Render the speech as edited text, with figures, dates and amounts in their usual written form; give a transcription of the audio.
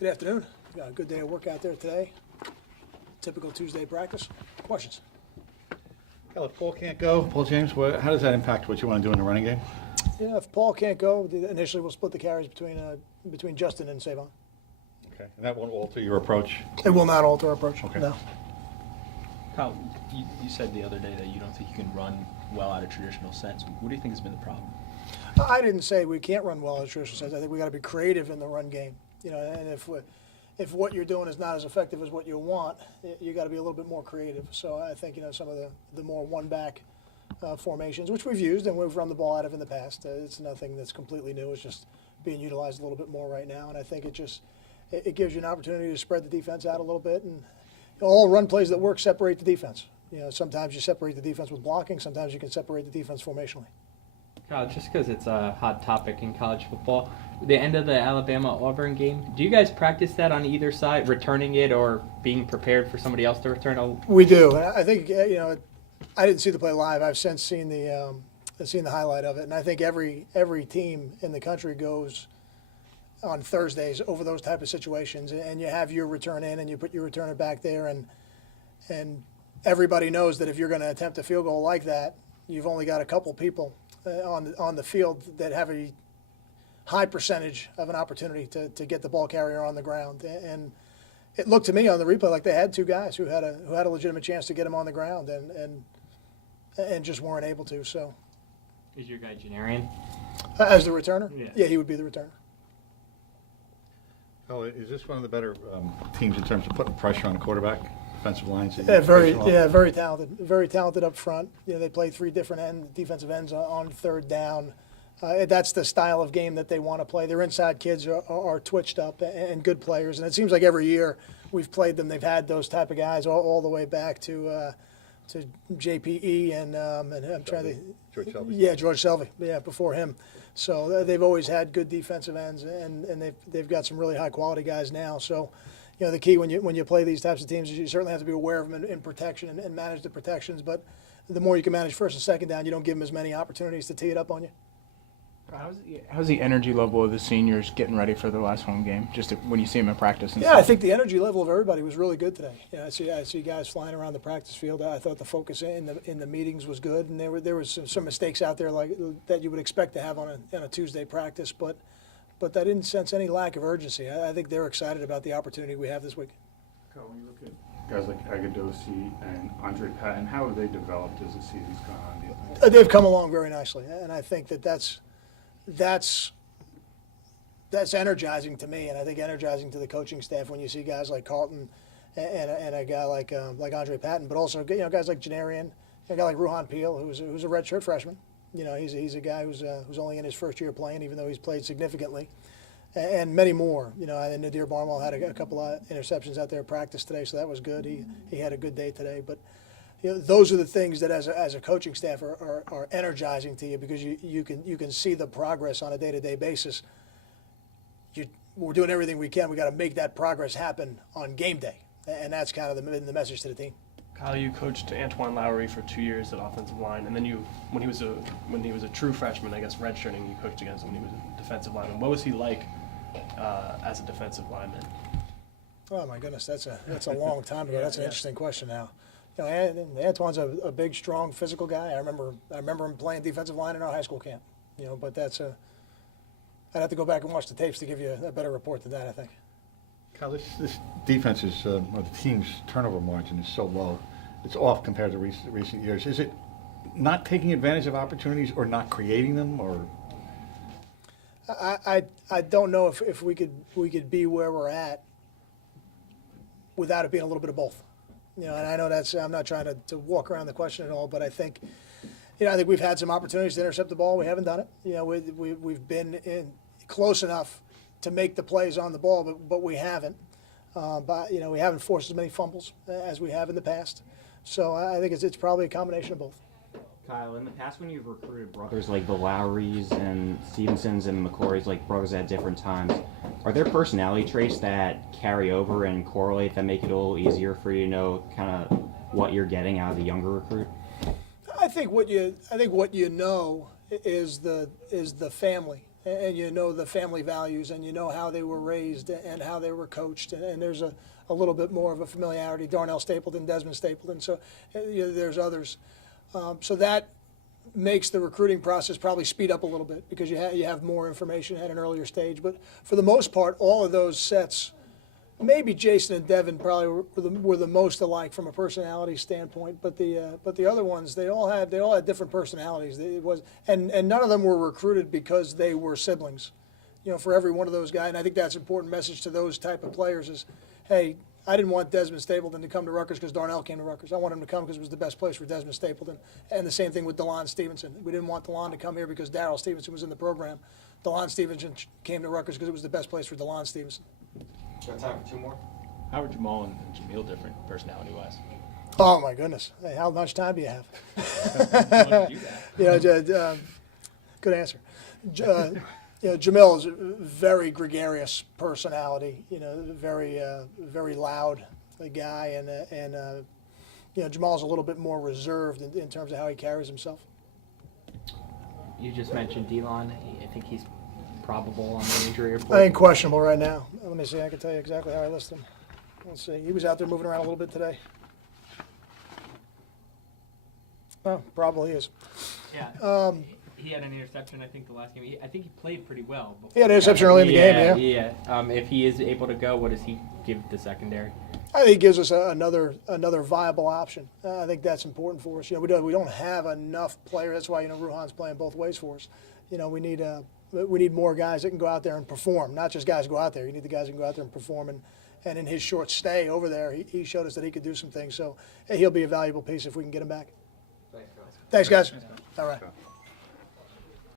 Good afternoon. Got a good day of work out there today. Typical Tuesday practice. Questions? Well, if Paul can't go, Paul James, how does that impact what you want to do in the running game? Yeah, if Paul can't go, initially we'll split the carries between Justin and Savon. Okay, and that won't alter your approach? It will not alter our approach. Okay. No. Kyle, you said the other day that you don't think you can run well out of traditional sense. What do you think has been the problem? I didn't say we can't run well in traditional sense. I think we got to be creative in the run game. And if what you're doing is not as effective as what you want, you got to be a little bit more creative. So I think some of the more one-back formations, which we've used and we've run the ball out of in the past. It's nothing that's completely new. It's just being utilized a little bit more right now. And I think it gives you an opportunity to spread the defense out a little bit. And all run plays that work separate the defense. Sometimes you separate the defense with blocking. Sometimes you can separate the defense formationally. Kyle, just because it's a hot topic in college football, the end of the Alabama-Auburn game, do you guys practice that on either side, returning it or being prepared for somebody else to return it? We do. And I think, I didn't see the play live. I've since seen the highlight of it. And I think every team in the country goes on Thursdays over those type of situations. And you have your return in and you put your returner back there. And everybody knows that if you're going to attempt a field goal like that, you've only got a couple people on the field that have a high percentage of an opportunity to get the ball carrier on the ground. And it looked to me on the replay like they had two guys who had a legitimate chance to get him on the ground and just weren't able to. So, Is your guy Janarian? As the returner? Yeah, he would be the returner. Oh, is this one of the better teams in terms of putting pressure on the quarterback, defensive lines? Very talented up front. They play three different defensive ends on third down. That's the style of game that they want to play. Their inside kids are twitched up and good players, and it seems like every year we've played them, they've had those type of guys all the way back to JPE and I'm trying to George Selvey. Yeah, George Selvey. Yeah, before him. So they've always had good defensive ends, and they've got some really high quality guys now. So, the key when you play these types of teams is you certainly have to be aware of them in protection and manage the protections. But the more you can manage first and second down, you don't give them as many opportunities to tee it up on you. How's the energy level of the seniors getting ready for the last home game? Just when you see them in practice and Yeah, stuff? I think the energy level of everybody was really good today. I see guys flying around the practice field. I thought the focus in the meetings was good, and there was some mistakes out there like that you would expect to have on a Tuesday practice, but I didn't sense any lack of urgency. I think they're excited about the opportunity we have this week. Kyle, when you look at guys like Agadosi and Andre Patton, how have they developed as the season's gone on? They've come along very nicely, and I think that's energizing to me, and I think energizing to the coaching staff when you see guys like Carlton and a guy like Andre Patton, but also guys like Janarian, a guy like Ruhan Peel, who's a redshirt freshman. He's a guy who's only in his first year playing, even though he's played significantly, and many more. And Nadir Barnwell had a couple of interceptions out there at practice today, so that was good. He had a good day today, but. Those are the things that as a coaching staff are energizing to you because you can see the progress on a day-to-day basis. We're doing everything we can. We got to make that progress happen on game day, and that's kind of the message to the team. Kyle, you coached Antoine Lowry for 2 years at offensive line, and then when he was a true freshman, I guess redshirting, you coached against him when he was a defensive lineman. What was he like as a defensive lineman? Oh my goodness, that's a long time ago. That's an interesting question now. Antoine's a big, strong, physical guy. I remember him playing defensive line in our high school camp. But I'd have to go back and watch the tapes to give you a better report than that, I think. Kyle, this defense is, or the team's turnover margin is so low. It's off compared to recent years. Is it not taking advantage of opportunities or not creating them, or? I don't know if we could be where we're at without it being a little bit of both. And I know I'm not trying to walk around the question at all, but I think we've had some opportunities to intercept the ball. We haven't done it. We've been close enough to make the plays on the ball, but we haven't. We haven't forced as many fumbles as we have in the past. So I think it's probably a combination of both. Kyle, in the past when you've recruited brothers like the Lowrys and Stevensons and McCourys, like brothers at different times, are there personality traits that carry over and correlate that make it a little easier for you to know kind of what you're getting out of the younger recruit? I think what you know is the family and you know the family values, and you know how they were raised and how they were coached, and there's a little bit more of a familiarity. Darnell Stapleton, Desmond Stapleton, so there's others. So that makes the recruiting process probably speed up a little bit because you have more information at an earlier stage. But for the most part, all of those sets, maybe Jason and Devin probably were the most alike from a personality standpoint. But the other ones, they all had different personalities. And none of them were recruited because they were siblings. For every one of those guys, and I think that's an important message to those type of players is, hey, I didn't want Desmond Stapleton to come to Rutgers because Darnell came to Rutgers. I wanted him to come because it was the best place for Desmond Stapleton. And the same thing with DeLon Stevenson. We didn't want DeLon to come here because Darrell Stevenson was in the program. DeLon Stevenson came to Rutgers because it was the best place for DeLon Stevenson. Got time for 2 more? How are Jamal and Jameel different personality-wise? Oh, my goodness. Hey, how much time do you have? How do you do that? Good answer. Jamil is a very gregarious personality, very loud guy, and Jamal's a little bit more reserved in terms of how he carries himself. You just mentioned DeLon. I think he's probable on the injury report. I think questionable right now. Let me see. I can tell you exactly how I list him. Let's see. He was out there moving around a little bit today. Oh, probably is. Yeah. He had an interception, I think, the last game. I think he played pretty well. He had an interception early in the game, yeah. If he is able to go, what does he give the secondary? I think he gives us another viable option. I think that's important for us. We don't have enough players. That's why Ruhan's playing both ways for us. We need more guys that can go out there and perform, not just guys who go out there. You need the guys who can go out there and perform. And in his short stay over there, he showed us that he could do some things. So he'll be a valuable piece if we can get him back. Thanks, guys. All right.